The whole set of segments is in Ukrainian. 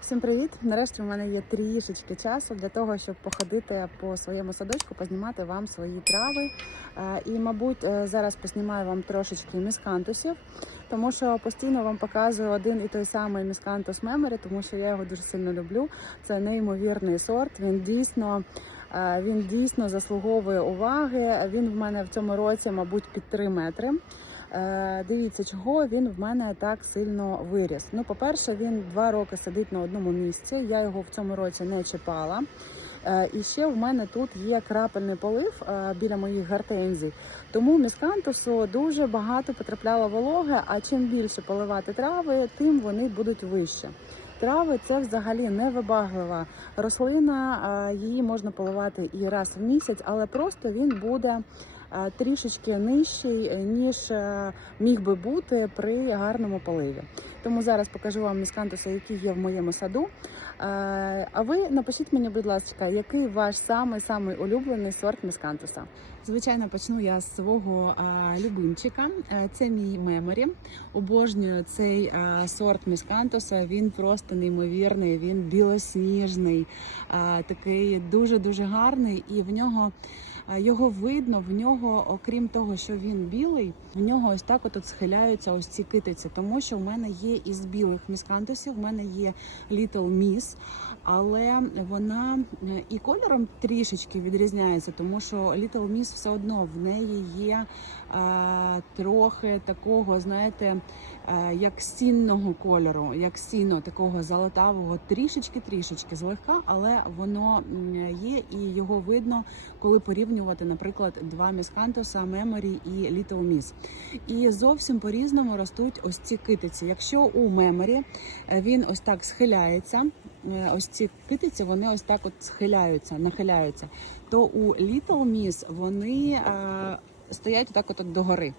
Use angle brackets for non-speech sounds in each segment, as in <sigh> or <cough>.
Всім привіт! Нарешті в мене є трішечки часу для того, щоб походити по своєму садочку, познімати вам свої трави. Е, І, мабуть, е, зараз поснімаю вам трошечки міскантусів, тому що постійно вам показую один і той самий міскантус меморі, тому що я його дуже сильно люблю. Це неймовірний сорт. Він дійсно. е, Він дійсно заслуговує уваги. Він в мене в цьому році, мабуть, під 3 метри. Е, Дивіться, чого він в мене так сильно виріс. Ну, по-перше, він два роки сидить на одному місці. Я його в цьому році не чіпала. Е, І ще в мене тут є крапельний полив е, біля моїх гортензій. Тому міскантусу дуже багато потрапляло вологи, а чим більше поливати трави, тим вони будуть вище. Трави це взагалі невибаглива рослина. Її можна поливати і раз в місяць, але просто він буде трішечки нижчий, е, ніж е, міг би бути при гарному поливі. Тому зараз покажу вам міскантуси, які є в моєму саду. Е, А ви напишіть мені, будь ласка, який ваш самий самий улюблений сорт міскантуса? Звичайно, почну я з свого а, любимчика. Е, Це мій меморі. Обожнюю цей сорт міскантуса. Він просто неймовірний. Він білосніжний, такий дуже дуже гарний, і в нього. А, Його видно, в нього, окрім того, що він білий, в нього ось так от, схиляються ось ці китиці, тому що в мене є із білих міскантусів, в мене є Little Miss, але вона е, і кольором трішечки відрізняється, тому що Little Miss все одно в неї є е, трохи такого, знаєте, е, як сінного кольору, як сіно такого золотавого, трішечки-трішечки злегка, але воно є і його видно, коли порівнювати, наприклад, два міскантуса меморі і Little міс. І зовсім по-різному ростуть ось ці китиці. Якщо у е, він ось так схиляється, е, ось ці китиці вони ось так от схиляються, нахиляються, то у Little міс вони е, стоять отак от, от догори.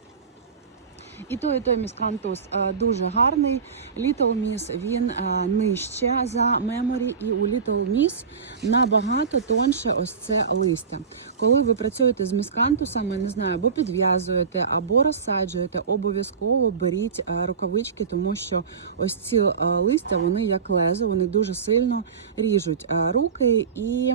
І той, і той міскантус е, дуже гарний. Little Miss він е, нижче за Memory, і у Little Miss набагато тонше ось це листя. Коли ви працюєте з міскантусами, не знаю, або підв'язуєте, або розсаджуєте, обов'язково беріть е, рукавички, тому що ось ці листя, вони як лезо, вони дуже сильно ріжуть руки і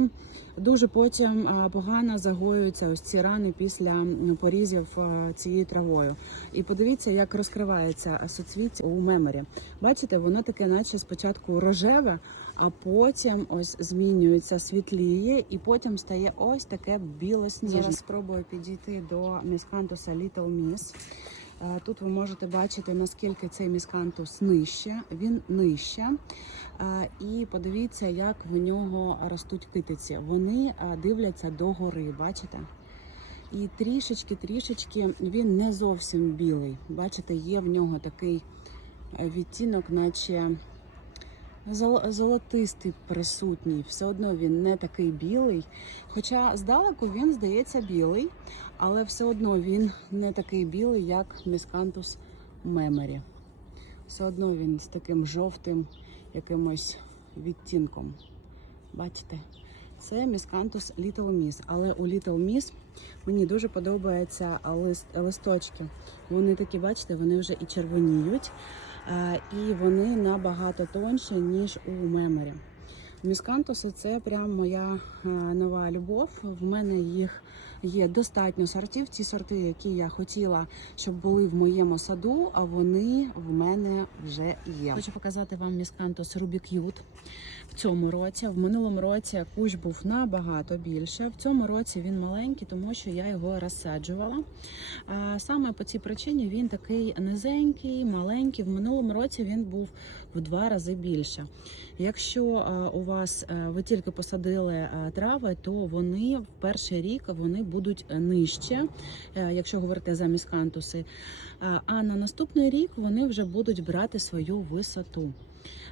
дуже потім е, погано загоюються ось ці рани після порізів е, цією травою. І подивіться, як розкривається суцвіття у меморі. Бачите, воно таке, наче спочатку рожеве, а потім ось змінюється, світліє, і потім стає ось таке білосніжне. Зараз спробую підійти до міскантуса Little Miss. Е, Тут ви можете бачити, наскільки цей міскантус нижче, він нижче. Е, І подивіться, як в нього ростуть китиці. Вони е, дивляться догори, бачите? І трішечки-трішечки він не зовсім білий. Бачите, є в нього такий відтінок, наче золотистий присутній. Все одно він не такий білий. Хоча здалеку він здається білий, але все одно він не такий білий, як міскантус меморі. Все одно він з таким жовтим якимось відтінком. Бачите? Це міскантус Little Miss. Але у Little Miss мені дуже подобаються лист, листочки. Вони такі, бачите, вони вже і червоніють, і вони набагато тонші, ніж у меморі. Міскантуси це прям моя нова любов. В мене їх є достатньо сортів. Ті сорти, які я хотіла, щоб були в моєму саду, а вони в мене вже є. Хочу показати вам міскантус Ruby Cute в цьому році. В минулому році кущ був набагато більше. В цьому році він маленький, тому що я його розсаджувала. А Саме по цій причині він такий низенький, маленький. В минулому році він був в два рази більше. Якщо у вас е, ви тільки посадили е, трави, то вони в перший рік вони будуть нижче, е, якщо говорити за міскантуси. Е, А на наступний рік вони вже будуть брати свою висоту.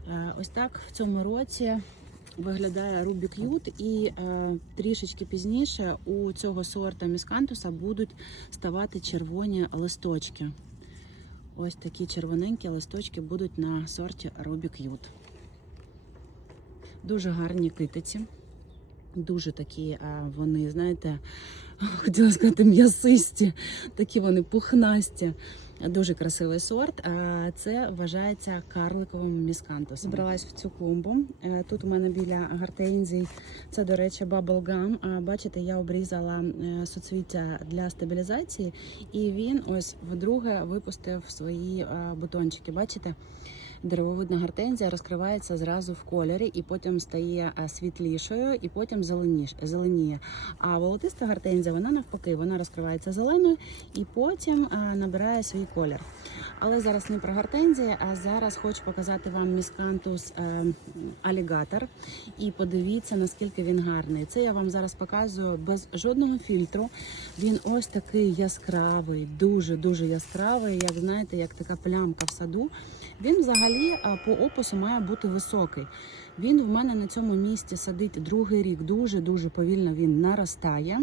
Е, Ось так в цьому році виглядає Ruby Cute і е, трішечки пізніше у цього сорта міскантуса будуть ставати червоні листочки. Ось такі червоненькі листочки будуть на сорті Ruby Cute. Дуже гарні китиці. Дуже такі вони, знаєте, <laughs> хотіла сказати, м'ясисті, такі вони пухнасті. Дуже красивий сорт. а Це вважається карликовим міскантусом. Збиралась в цю клумбу. Е, Тут у мене біля гортензій. Це, до речі, баблгам. Бачите, я обрізала е, суцвіття для стабілізації, і він ось вдруге випустив свої е, бутончики. Бачите? Деревовидна гортензія розкривається зразу в кольорі, і потім стає е, світлішою, і потім зеленіє. А волотиста гортензія, вона навпаки, вона розкривається зеленою і потім е, набирає свій колір. Але зараз не про гортензії, а зараз хочу показати вам міскантус е, алігатор. І подивіться, наскільки він гарний. Це я вам зараз показую без жодного фільтру. Він ось такий яскравий, дуже дуже яскравий, як знаєте, як така плямка в саду. Він взагалі а, по опису має бути високий. Він в мене на цьому місці садить другий рік. Дуже дуже повільно він наростає.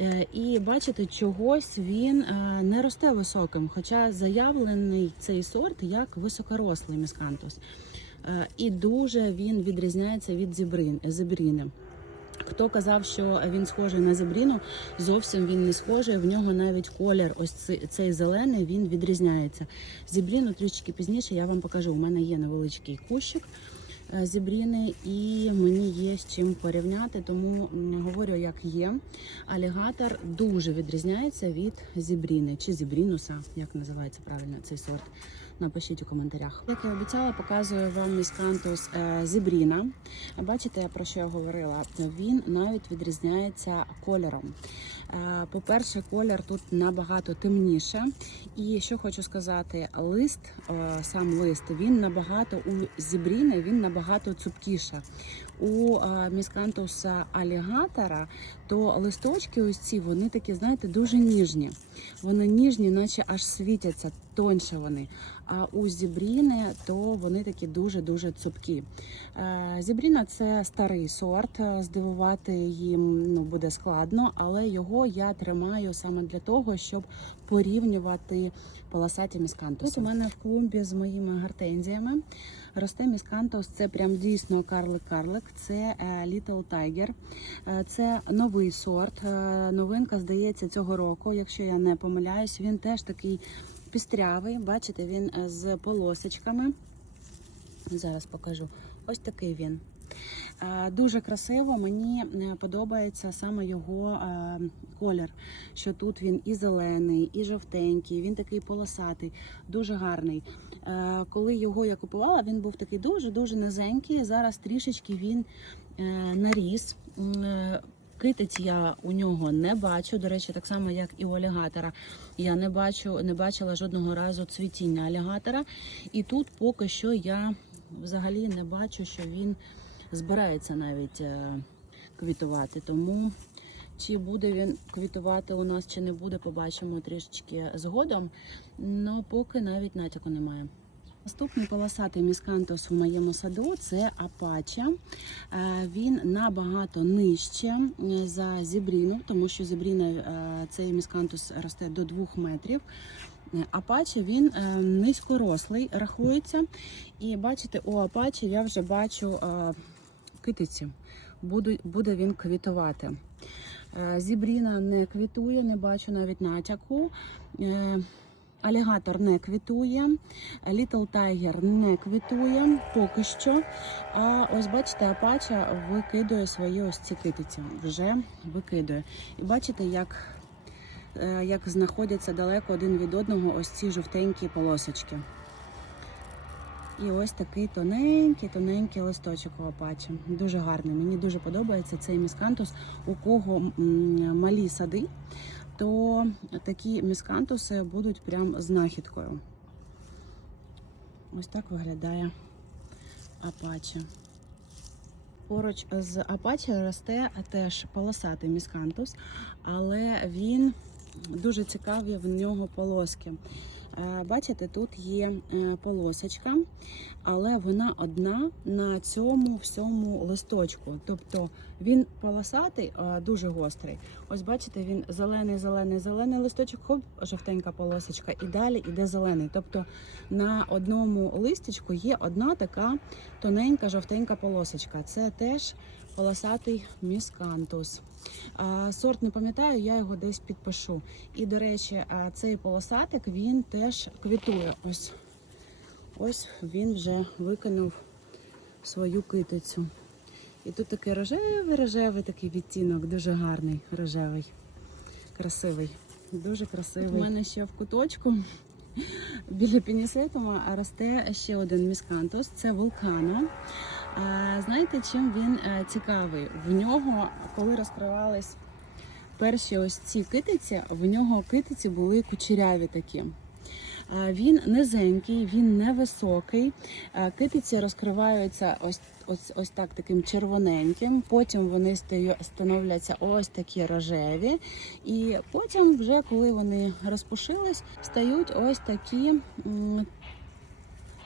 Е, І бачите, чогось він е, не росте високим, хоча заявлений цей сорт як високорослий міскантус. Е, І дуже він відрізняється від зібріни. Хто казав, що він схожий на зебріну, зовсім він не схожий. В нього навіть колір, ось цей, зелений, він відрізняється. Зебріну трішки пізніше я вам покажу. У мене є невеличкий кущик е, зебріни, і мені є з чим порівняти, тому говорю, як є. Алігатор дуже відрізняється від зебріни чи зебрінуса, як називається правильно цей сорт. Напишіть у коментарях. Як я обіцяла, показую вам міскантус е, зебріна. Бачите, про що я говорила? Він навіть відрізняється кольором. Е, По-перше, колір тут набагато темніше. І що хочу сказати, лист, е, сам лист, він набагато у зібріни, він набагато цупкіше. У міскантуса алігатора, то листочки ось ці, вони такі, знаєте, дуже ніжні. Вони ніжні, наче аж світяться, тоньше вони. А у зібріни, то вони такі дуже-дуже цупкі. Е, Зібріна це старий сорт. е, Здивувати їм ну, буде складно, але його я тримаю саме для того, щоб порівнювати полосаті міскантуси. Тут у мене в клумбі з моїми гортензіями росте міскантус. Це прям дійсно карлик-карлик. Це е, Little Tiger. Це новий сорт. Новинка здається цього року. Якщо я не помиляюсь, він теж такий пістрявий. Бачите, він е, з полосочками. Зараз покажу. Ось такий він. Е, Дуже красиво, мені е, подобається саме його колір. Що тут він і зелений, і жовтенький, він такий полосатий, дуже гарний. Коли його я купувала, він був такий дуже-дуже низенький. Зараз трішечки він наріс. М, Китиць я у нього не бачу. До речі, так само, як і у алігатора. Я не бачу, не бачила жодного разу цвітіння алігатора. І тут поки що я взагалі не бачу, що він збирається навіть е, квітувати. Тому чи буде він квітувати у нас, чи не буде, побачимо трішечки згодом. Но поки навіть натяку немає. Наступний полосатий міскантус в моєму саду це апача. Е, Він набагато нижче е, за зібріну, тому що зібріна е, цей міскантус росте до 2 метрів. Е, Апача він низькорослий рахується. І бачите, у апачі я вже бачу китиці. Буде він квітувати. Зібріна не квітує, не бачу навіть натяку. Алігатор не квітує, Little Tiger не квітує поки що. А ось бачите, Апача викидує свої ось ці китиці. Вже викидує. І бачите, як, е, як знаходяться далеко один від одного ось ці жовтенькі полосочки. І ось такий тоненький, тоненький листочок у Апачі. Дуже гарний. Мені дуже подобається цей міскантус. У кого малі сади, то такі міскантуси будуть прям знахідкою. Ось так виглядає апаче. Поруч з апаче росте теж полосатий міскантус, але він дуже цікаві в нього полоски. Е, Бачите, тут є е, полосочка, але вона одна на цьому всьому листочку. Тобто він полосатий, дуже гострий. Ось бачите, він зелений, зелений, зелений листочок, хоп, жовтенька полосочка, і далі йде зелений. Тобто на одному листочку є одна така тоненька жовтенька полосочка. Це теж полосатий міскантус. Сорт не пам'ятаю, я його десь підпишу. І, до речі, цей полосатик він теж. квітує. Ось ось він вже викинув свою китицю. І тут такий рожевий, рожевий такий відтінок, дуже гарний, рожевий, красивий, дуже красивий. У мене ще в куточку біля пінісетума росте ще один міскантус, це вулкано. А, Знаєте, чим він е, цікавий? В нього, коли розкривались перші ось ці китиці, в нього китиці були кучеряві такі. Він низенький, він невисокий. Китиці розкриваються ось, ось, ось так таким червоненьким. Потім вони становляться ось такі рожеві. І потім, вже коли вони розпушились, стають ось такі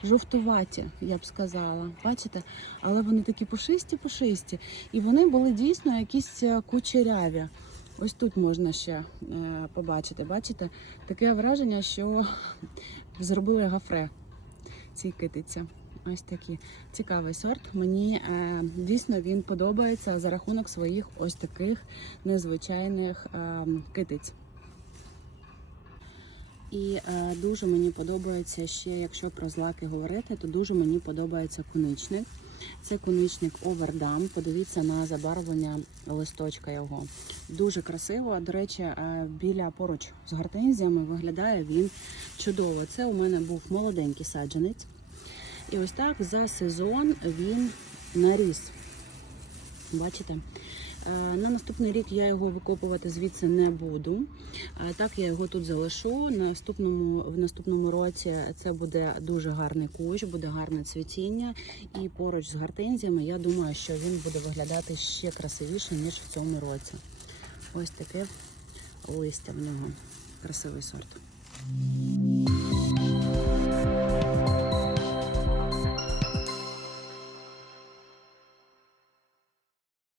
жовтуваті, я б сказала. Бачите? Але вони такі пушисті-пушисті. І вони були дійсно якісь е, кучеряві. Ось тут можна ще е, побачити. Бачите? Таке враження, що зробили гафре цій китиці. Ось такі цікавий сорт. Мені е, дійсно він подобається за рахунок своїх ось таких незвичайних е, китиць. І е, дуже мені подобається ще, якщо про злаки говорити, то дуже мені подобається куничник. Це куничник овердам. Подивіться на забарвлення листочка його. Дуже красиво. До речі, е, біля поруч з гортензіями виглядає він чудово. Це у мене був молоденький саджанець. І ось так за сезон він наріс. Бачите? Е, На наступний рік я його викопувати звідси не буду. Е, Так я його тут залишу. Наступному, в наступному році це буде дуже гарний кущ, буде гарне цвітіння. І поруч з гортензіями я думаю, що він буде виглядати ще красивіше, ніж в цьому році. Ось таке листя в нього. Красивий сорт.